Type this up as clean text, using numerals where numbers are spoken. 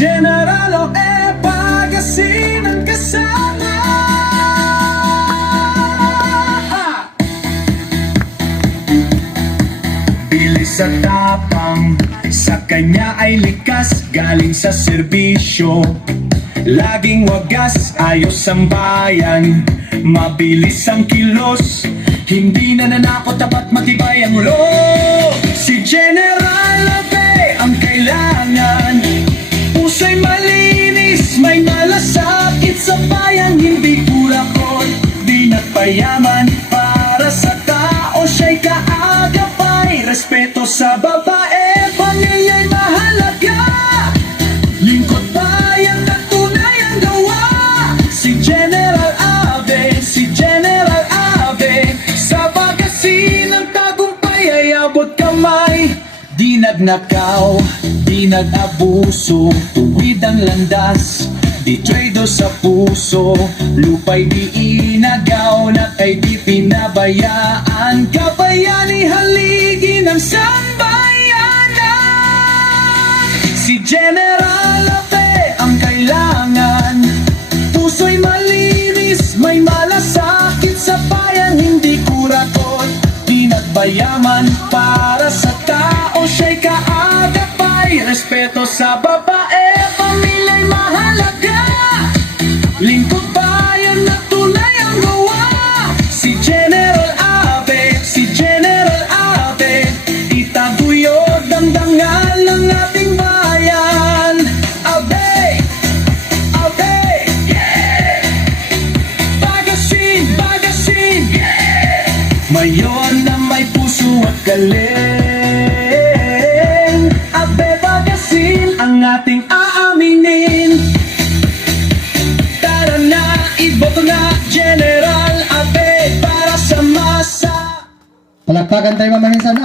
General o Pagasin ang kasama. Bilis at tapang, sa kanya ay likas, galing sa serbisyo. Laging wagas, ayos ang bayan, mabilis ang kilos, hindi nananakot, tapat matibay ang ulo. Si General Abe ang kailangan, puso'y malinis, may malasakit sa bayan, hindi kurakot, di nagpayaman, para sa tao siya'y kaagapay, respeto sa babae, pamilya'y mahalaga, lingkod bayan na tunay ang gawa. Si General Abe, si General Abe, sa Pagasin ang tagumpay ay abot kamay. Di nagnakaw, di nag-abuso, tuwid ang landas, di traido sa puso, lupa'y di inagaw, na kay di pinabayaan, kabayani haligi ng sambayanan. Si General Abe ang kailangan, puso'y malinis, may malasakit sa bayan, hindi kurakot, di nagbayaman, para sa tao siya'y kaagapay, respeto sa babae, pamilya'y mahalaga, lingkod bayan na tunay ang gawa. Si General Abe, si General Abe, itaguyod ang dangal ng ating bayan. Abe, Abe, yeah! Pagasin, Pagasin, yeah! Mayon na may puso at galing, Abe Pagasin ang ating aaminin. Tara na, iboto na General Abe para sa masa. Palakpakan tayo mamahinsan.